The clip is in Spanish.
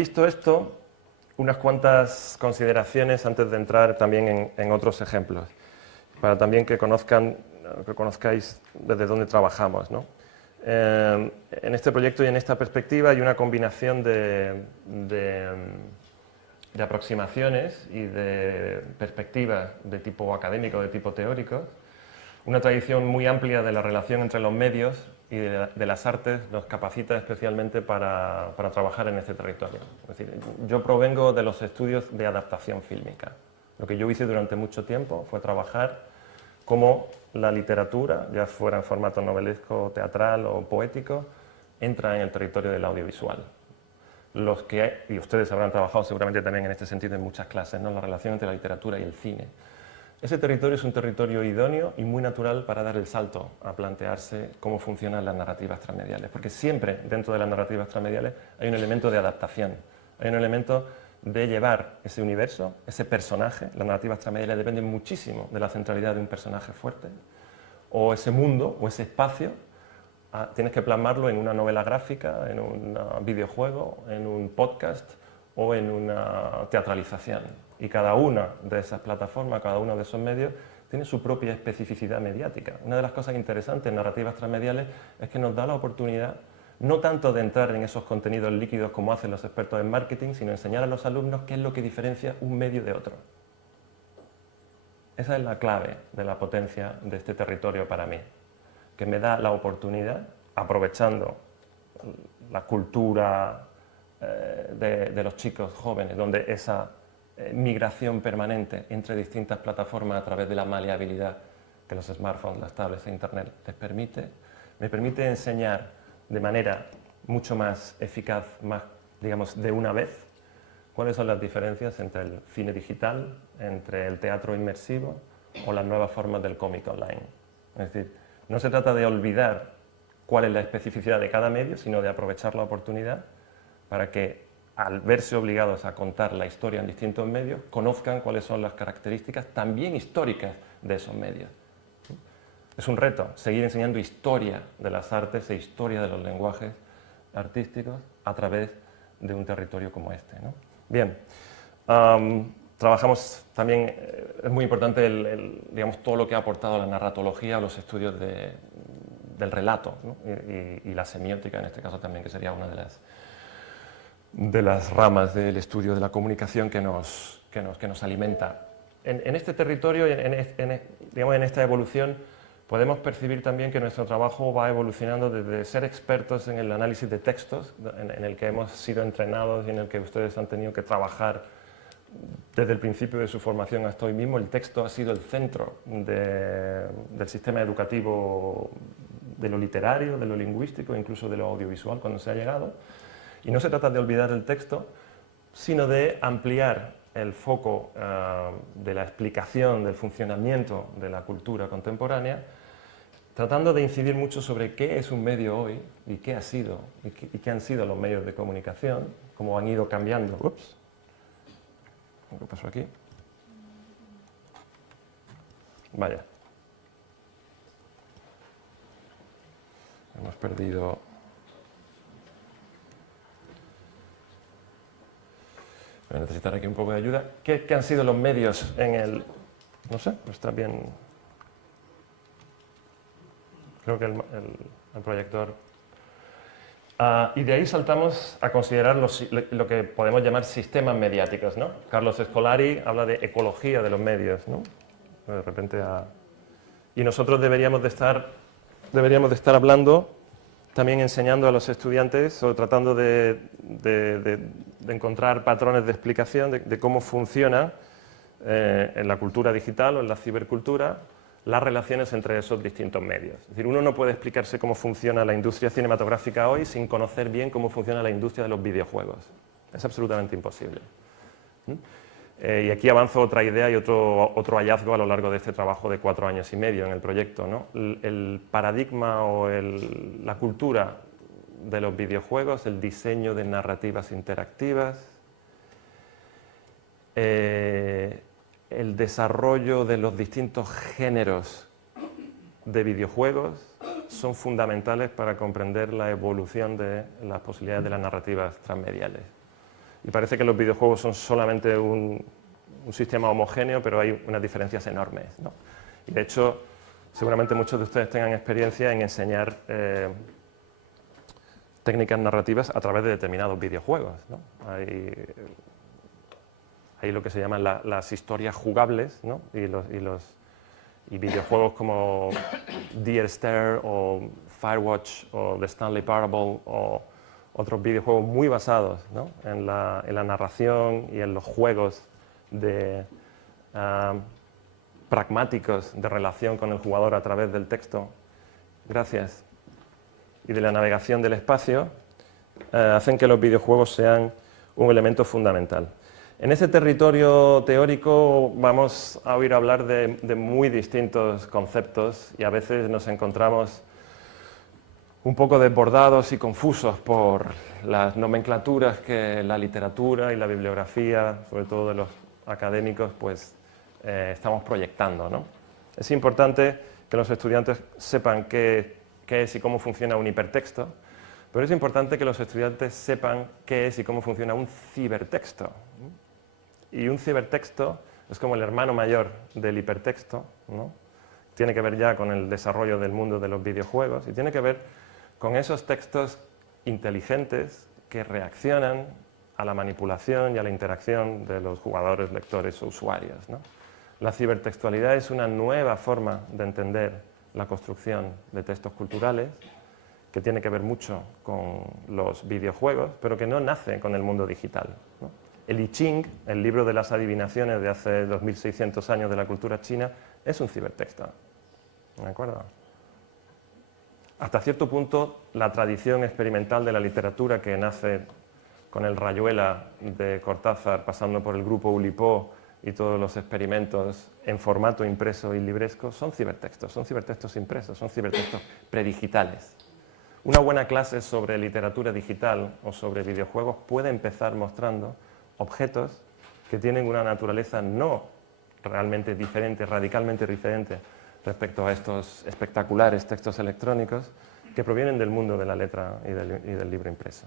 Visto esto, unas cuantas consideraciones antes de entrar también en otros ejemplos, para también que conozcáis desde dónde trabajamos, ¿no? En este proyecto y en esta perspectiva hay una combinación de aproximaciones y de perspectivas de tipo académico, de tipo teórico. Una tradición muy amplia de la relación entre los medios y de las artes nos capacita especialmente para trabajar en este territorio. Es decir, yo provengo de los estudios de adaptación fílmica. Lo que yo hice durante mucho tiempo fue trabajar cómo la literatura, ya fuera en formato novelesco, teatral o poético, entra en el territorio del audiovisual. Y ustedes habrán trabajado seguramente también en este sentido en muchas clases, ¿no? La relación entre la literatura y el cine. Ese territorio es un territorio idóneo y muy natural para dar el salto a plantearse cómo funcionan las narrativas transmediales, porque siempre dentro de las narrativas transmediales hay un elemento de adaptación, hay un elemento de llevar ese universo, ese personaje. Las narrativas transmediales dependen muchísimo de la centralidad de un personaje fuerte, o ese mundo o ese espacio, tienes que plasmarlo en una novela gráfica, en un videojuego, en un podcast o en una teatralización. Y cada una de esas plataformas, cada uno de esos medios, tiene su propia especificidad mediática. Una de las cosas interesantes en narrativas transmediales es que nos da la oportunidad no tanto de entrar en esos contenidos líquidos como hacen los expertos en marketing, sino enseñar a los alumnos qué es lo que diferencia un medio de otro. Esa es la clave de la potencia de este territorio para mí, que me da la oportunidad, aprovechando la cultura de los chicos jóvenes, donde esa migración permanente entre distintas plataformas a través de la maleabilidad que los smartphones, las tablets e internet les me permite enseñar de manera mucho más eficaz, más, digamos, de una vez, cuáles son las diferencias entre el cine digital, entre el teatro inmersivo o las nuevas formas del cómic online. Es decir, no se trata de olvidar cuál es la especificidad de cada medio, sino de aprovechar la oportunidad para que, al verse obligados a contar la historia en distintos medios, conozcan cuáles son las características también históricas de esos medios. Es un reto seguir enseñando historia de las artes e historia de los lenguajes artísticos a través de un territorio como este, ¿no? Bien, trabajamos también, es muy importante digamos, todo lo que ha aportado la narratología o los estudios del relato, ¿no? y la semiótica en este caso también, que sería una de las ramas del estudio de la comunicación que nos alimenta. En este territorio, digamos, en esta evolución, podemos percibir también que nuestro trabajo va evolucionando desde ser expertos en el análisis de textos, en el que hemos sido entrenados y en el que ustedes han tenido que trabajar desde el principio de su formación hasta hoy mismo. El texto ha sido el centro del sistema educativo, de lo literario, de lo lingüístico, incluso de lo audiovisual cuando se ha llegado. Y no se trata de olvidar el texto, sino de ampliar el foco de la explicación del funcionamiento de la cultura contemporánea, tratando de incidir mucho sobre qué es un medio hoy y qué ha sido y qué han sido los medios de comunicación, cómo han ido cambiando. Ups. ¿Qué pasó aquí? Vaya. Hemos perdido. Voy a necesitar aquí un poco de ayuda. ¿Qué han sido los medios en el...? No sé, está bien. Creo que el proyector... y de ahí saltamos a considerar lo que podemos llamar sistemas mediáticos, ¿no? Carlos Scolari habla de ecología de los medios, ¿no? De repente y nosotros deberíamos de estar hablando, también enseñando a los estudiantes o tratando de encontrar patrones de explicación de cómo funciona en la cultura digital o en la cibercultura las relaciones entre esos distintos medios. Es decir, uno no puede explicarse cómo funciona la industria cinematográfica hoy sin conocer bien cómo funciona la industria de los videojuegos. Es absolutamente imposible. Y aquí avanzo otra idea y otro hallazgo a lo largo de este trabajo de 4 años y medio en el proyecto, ¿no? El paradigma o la cultura de los videojuegos, el diseño de narrativas interactivas, el desarrollo de los distintos géneros de videojuegos son fundamentales para comprender la evolución de las posibilidades de las narrativas transmediales. y parece que los videojuegos son solamente un sistema homogéneo, pero hay unas diferencias enormes, ¿no? Y de hecho, seguramente muchos de ustedes tengan experiencia en enseñar técnicas narrativas a través de determinados videojuegos, ¿no? Hay lo que se llaman las historias jugables, ¿no? Y videojuegos como Dear Esther o Firewatch o The Stanley Parable o otros videojuegos muy basados, ¿no? en la narración y en los juegos pragmáticos de relación con el jugador a través del texto, gracias, y de la navegación del espacio, hacen que los videojuegos sean un elemento fundamental. En ese territorio teórico vamos a oír hablar de muy distintos conceptos y a veces nos encontramos un poco desbordados y confusos por las nomenclaturas que la literatura y la bibliografía, sobre todo de los académicos, pues estamos proyectando, ¿no? Es importante que los estudiantes sepan qué es y cómo funciona un hipertexto, pero es importante que los estudiantes sepan qué es y cómo funciona un cibertexto. Y un cibertexto es como el hermano mayor del hipertexto, ¿no? Tiene que ver ya con el desarrollo del mundo de los videojuegos y tiene que ver con esos textos inteligentes que reaccionan a la manipulación y a la interacción de los jugadores, lectores o usuarios, ¿no? La cibertextualidad es una nueva forma de entender la construcción de textos culturales que tiene que ver mucho con los videojuegos, pero que no nace con el mundo digital, ¿no? El I Ching, el libro de las adivinaciones de hace 2600 años de la cultura china, es un cibertexto, ¿de acuerdo? Hasta cierto punto, la tradición experimental de la literatura que nace con el Rayuela de Cortázar, pasando por el grupo Oulipo y todos los experimentos en formato impreso y libresco, son cibertextos impresos, son cibertextos predigitales. Una buena clase sobre literatura digital o sobre videojuegos puede empezar mostrando objetos que tienen una naturaleza no realmente diferente, radicalmente diferente respecto a estos espectaculares textos electrónicos que provienen del mundo de la letra y del libro impreso.